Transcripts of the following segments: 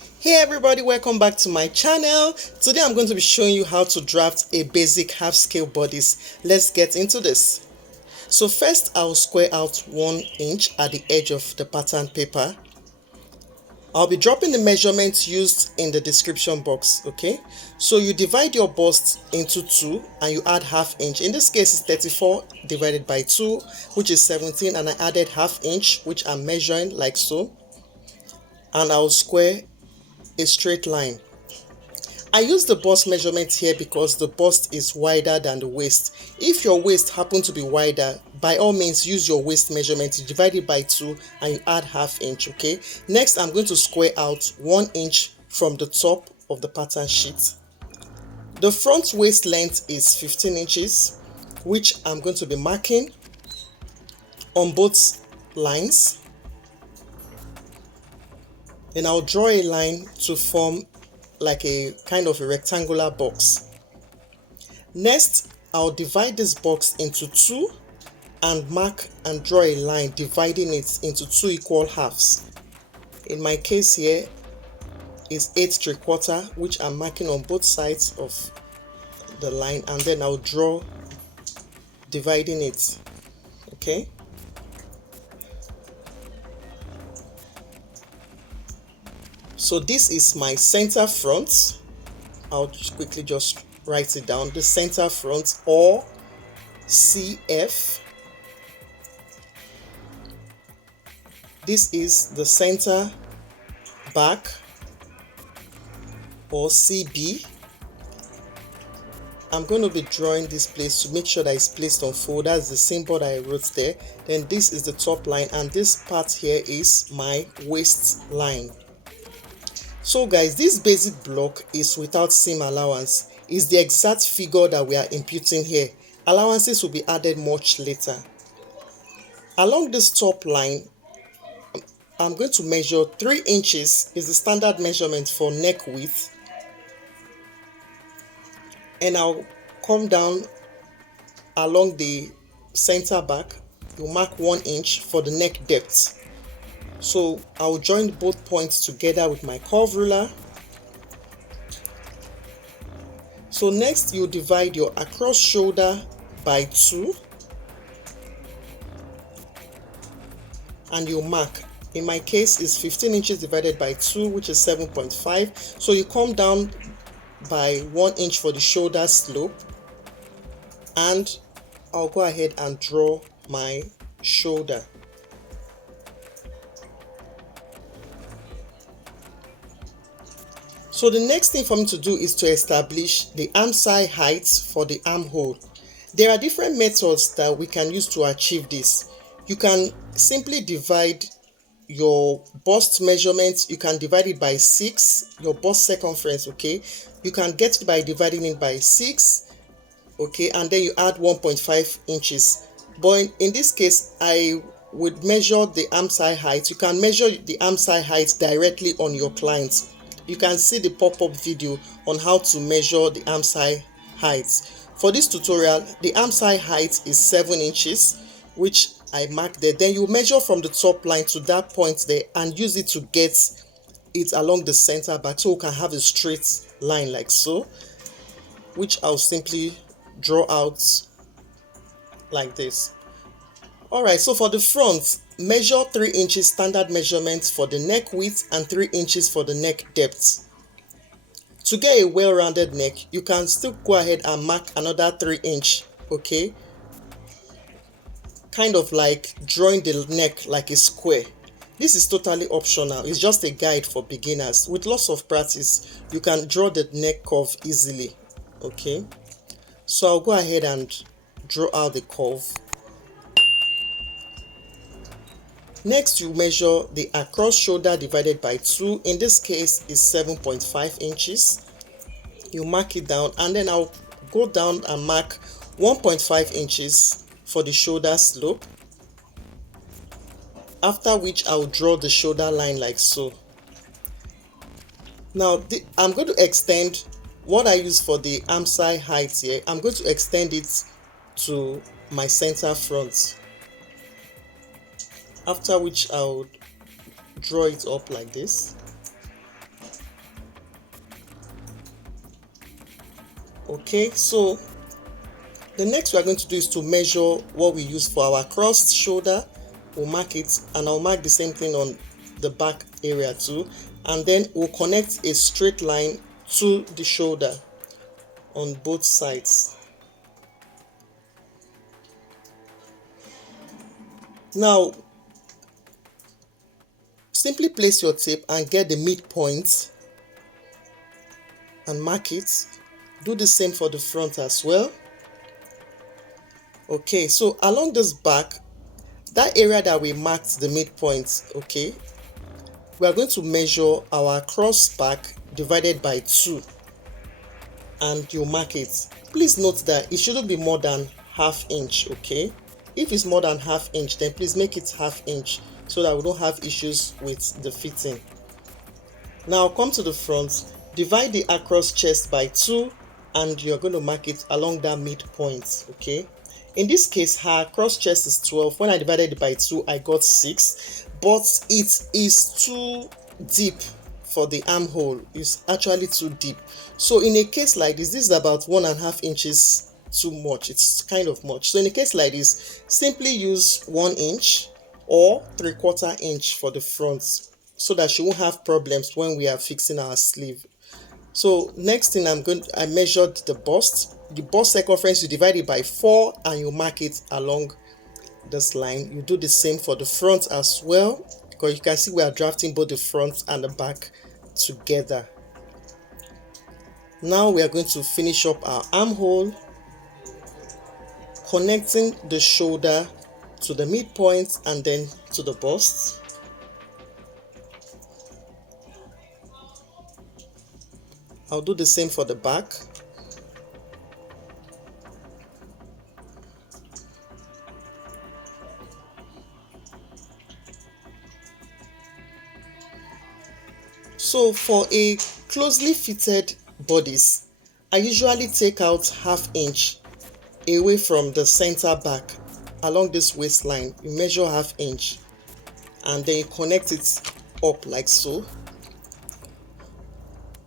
Hey everybody, welcome back to my channel. Today I'm going to be showing you how to draft a basic half scale bodice. Let's get into this. So first I'll square out 1 inch at the edge of the pattern paper. I'll be dropping the measurements used in the description box, okay? So you divide your bust into 2 and you add ½ inch. In this case it's 34 divided by 2, which is 17, and I added ½ inch, which I'm measuring like so. And I'll square a straight line. I use the bust measurement here because the bust is wider than the waist. If your waist happen to be wider, by all means use your waist measurement, you divide it by 2 and you add ½ inch, okay? Next I'm going to square out 1 inch from the top of the pattern sheet. The front waist length is 15 inches, which I'm going to be marking on both lines. Then I'll draw a line to form like a kind of a rectangular box. Next, I'll divide this box into 2 and mark and draw a line dividing it into 2 equal halves. In my case here is 8 3/4, which I'm marking on both sides of the line, and then I'll draw dividing it, okay? So this is my center front. I'll quickly just write it down. The center front, or CF. This is the center back, or CB. I'm going to be drawing this place to make sure that it's placed on fold. That's the symbol that I wrote there. Then this is the top line, and this part here is my waistline. So guys, this basic block is without seam allowance. It's the exact figure that we are imputing here. Allowances will be added much later. Along this top line, I'm going to measure 3 inches is the standard measurement for neck width. And I'll come down along the center back. You mark 1 inch for the neck depth. So I'll join both points together with my curve ruler. So next you divide your across shoulder by 2 and you mark. In my case is 15 inches divided by 2, which is 7.5. So you come down by 1 inch for the shoulder slope, and I'll go ahead and draw my shoulder. So the next thing for me to do is to establish the Armscye height for the armhole. There are different methods that we can use to achieve this. You can simply divide your bust measurement. You can divide it by 6, your bust circumference, okay? You can get it by dividing it by 6, okay? And then you add 1.5 inches. But in this case, I would measure the Armscye height. You can measure the Armscye height directly on your client. You can see the pop-up video on how to measure the Armscye height. For this tutorial, the Armscye height is 7 inches, which I marked there. Then you measure from the top line to that point there and use it to get it along the center back, so you can have a straight line like so, which I'll simply draw out like this. Alright, so for the front, measure 3 inches standard measurement for the neck width and 3 inches for the neck depth. To get a well-rounded neck, you can still go ahead and mark another 3 inch, okay? Kind of like drawing the neck like a square. This is totally optional. It's just a guide for beginners. With lots of practice, you can draw the neck curve easily, okay? So I'll go ahead and draw out the curve. Next, you measure the across shoulder divided by 2. In this case is 7.5 inches. You mark it down, and then I'll go down and mark 1.5 inches for the shoulder slope. After which I'll draw the shoulder line like so. Now I'm going to extend what I use for the Armscye height here. I'm going to extend it to my center front. After which I'll draw it up like this. Okay, so the next we are going to do is to measure what we use for our crossed shoulder. We'll mark it, and I'll mark the same thing on the back area too, and then we'll connect a straight line to the shoulder on both sides. Now simply place your tape and get the midpoint and mark it. Do the same for the front as well. Okay, so along this back, that area that we marked the midpoint, okay, we are going to measure our cross back divided by 2, and you mark it. Please note that it shouldn't be more than ½ inch, okay? If it's more than ½ inch, then please make it ½ inch so that we don't have issues with the fitting. Now come to the front, divide the across chest by 2, and you're going to mark it along that midpoint, okay? In this case, her cross chest is 12. When I divided it by 2, I got 6, but it is too deep for the armhole. It's actually too deep. So in a case like this is about 1½ inches too much. It's kind of much. So in a case like this, simply use 1 inch or 3/4 inch for the front, so that she won't have problems when we are fixing our sleeve. So next thing I measured the bust. The bust circumference, you divide it by 4 and you mark it along this line. You do the same for the front as well, because you can see we are drafting both the front and the back together. Now we are going to finish up our armhole, connecting the shoulder to the midpoint and then to the bust. I'll do the same for the back. So for a closely fitted bodice, I usually take out ½ inch away from the center back along this waistline. You measure ½ inch and then you connect it up like so.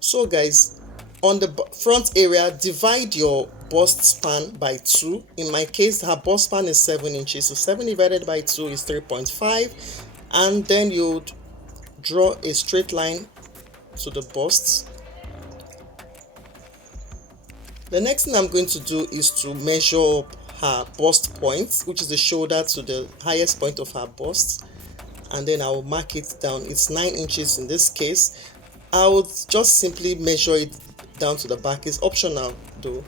So guys, on the front area, divide your bust span by 2. In my case, her bust span is 7 inches, so 7 divided by 2 is 3.5, and then you draw a straight line to the bust. The next thing I'm going to do is to measure up her bust point, which is the shoulder to the highest point of her bust, and then I will mark it down. It's 9 inches in this case. I would just simply measure it down to the back. It's optional though.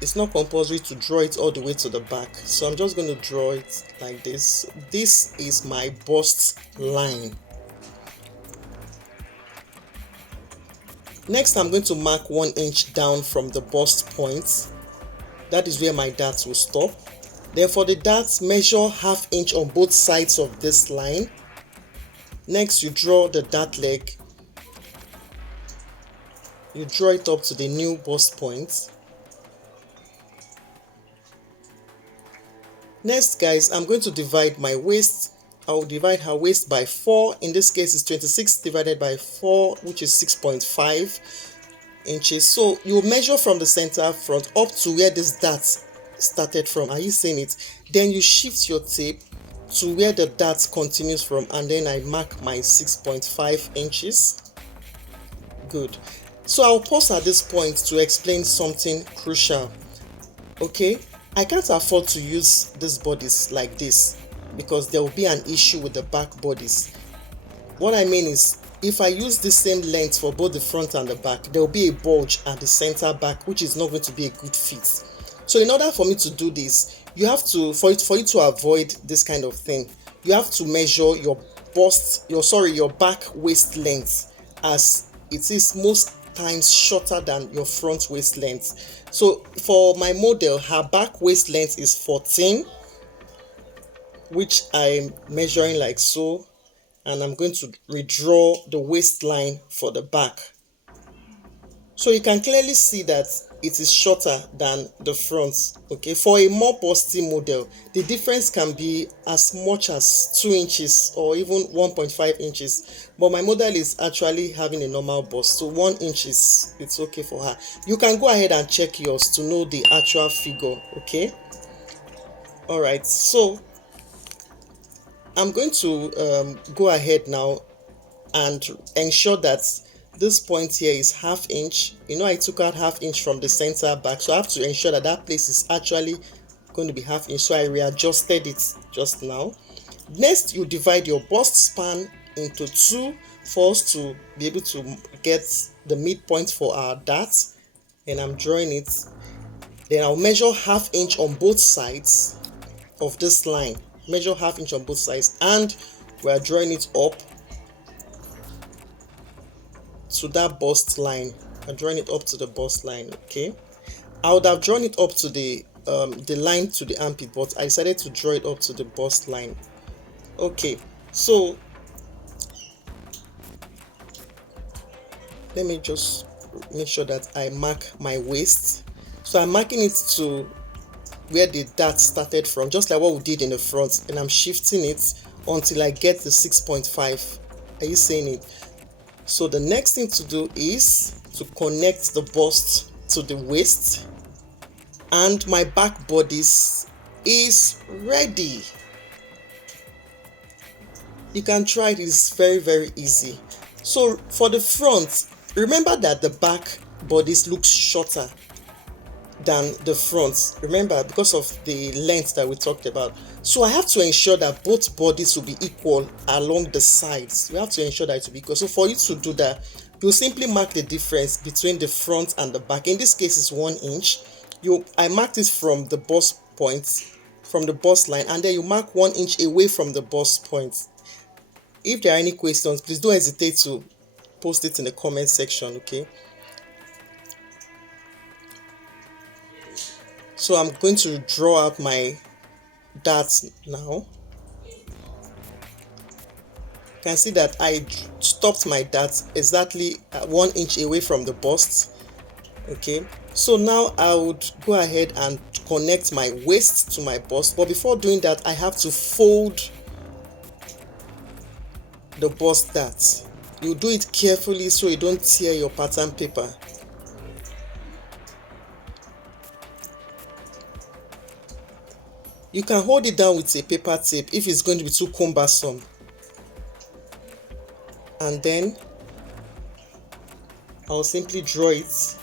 It's not compulsory to draw it all the way to the back. So I'm just going to draw it like this. This is my bust line. Next, I'm going to mark 1 inch down from the bust point. That is where my darts will stop. Then for the darts, measure ½ inch on both sides of this line. Next, you draw the dart leg. You draw it up to the new bust point. Next, guys, I'm going to divide my waist. I'll divide her waist by 4. In this case, it's 26 divided by 4, which is 6.5 inches. So you measure from the center front up to where this dart started from. Are you seeing it? Then you shift your tape to where the dart continues from, and then I mark my 6.5 inches. Good. So I'll pause at this point to explain something crucial. Okay, I can't afford to use this bodice like this because there will be an issue with the back bodice. What I mean is, if I use the same length for both the front and the back, there will be a bulge at the center back, which is not going to be a good fit. So in order for me to do this, you have to, for you to avoid this kind of thing, you have to measure your back waist length, as it is most times shorter than your front waist length. So for my model, her back waist length is 14, which I'm measuring like so, and I'm going to redraw the waistline for the back. So you can clearly see that it is shorter than the front. Okay, for a more busty model, the difference can be as much as 2 inches or even 1.5 inches, but my model is actually having a normal bust, so 1 inch is it's okay for her. You can go ahead and check yours to know the actual figure. Okay, all right, so I'm going to go ahead now and ensure that this point here is half inch. You know, I took out half inch from the center back, so I have to ensure that that place is actually going to be half inch, so I readjusted it just now. Next, you divide your bust span into two for us to be able to get the midpoint for our dart, and I'm drawing it. Then I'll measure half inch on both sides of this line, measure half inch on both sides, and we are drawing it up to that bust line. I'm drawing it up to the bust line. Okay, I would have drawn it up to the line to the armpit, but I decided to draw it up to the bust line. Okay, so let me just make sure that I mark my waist. So I'm marking it to where the dart started from, just like what we did in the front, and I'm shifting it until I get the 6.5. Are you seeing it? So the next thing to do is to connect the bust to the waist, and my back bodice is ready. You can try it, it's very easy. So for the front, remember that the back bodice looks shorter than the front, remember, because of the length that we talked about. So I have to ensure that both bodies will be equal along the sides. We have to ensure that it will be equal. So for you to do that, you simply mark the difference between the front and the back. In this case, it's 1 inch. I marked it from the bust point, from the bust line, and then you mark 1 inch away from the bust point. If there are any questions, please don't hesitate to post it in the comment section. Okay, so I'm going to draw out my darts now. You can see that I stopped my dart exactly 1 inch away from the bust. Okay, so now I would go ahead and connect my waist to my bust, but before doing that, I have to fold the bust dart. You do it carefully so you don't tear your pattern paper. You can hold it down with a paper tape if it's going to be too cumbersome. And then I'll simply draw it.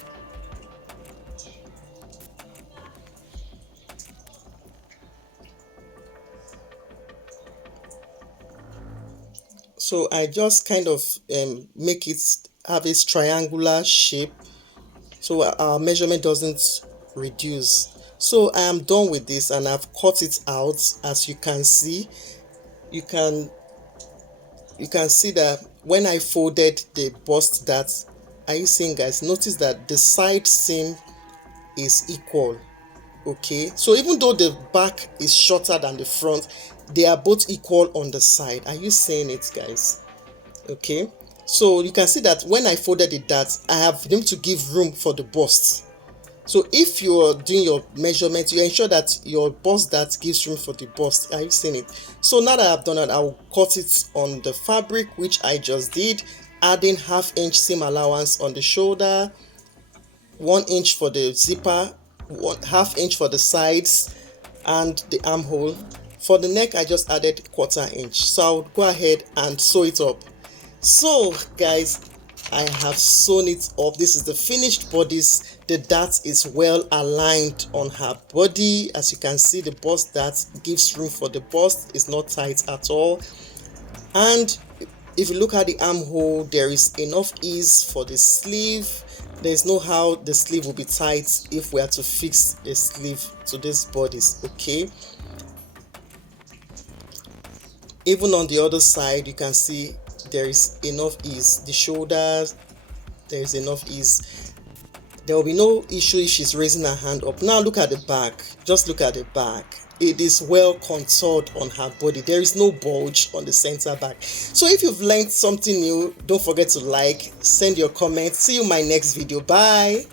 So I just kind of make it have this triangular shape so our measurement doesn't reduce. So I am done with this and I've cut it out. As you can see, you can see that when I folded the bust dart, are you seeing, guys? Notice that the side seam is equal. Okay, so even though the back is shorter than the front, they are both equal on the side. Are you seeing it, guys? Okay, so you can see that when I folded the dart, I have them to give room for the bust. So if you're doing your measurement, you ensure that your bust dart gives room for the bust. Are you seeing it? So now that I've done that, I'll cut it on the fabric, which I just did, adding ½ inch seam allowance on the shoulder, 1 inch for the zipper, ½ inch for the sides and the armhole. For the neck, I just added 1/4 inch. So I'll go ahead and sew it up. So guys, I have sewn it up. This is the finished bodice. The dart is well aligned on her body. As you can see, the bust dart gives room for the bust. It's not tight at all. And if you look at the armhole, there is enough ease for the sleeve. There's no how the sleeve will be tight if we are to fix a sleeve to this bodice. Okay, even on the other side, you can see there is enough ease. The shoulders, there is enough ease. There will be no issue if she's raising her hand up. Now look at the back. Just look at the back. It is well contoured on her body. There is no bulge on the center back. So if you've learned something new, don't forget to like, send your comments. See you in my next video. Bye.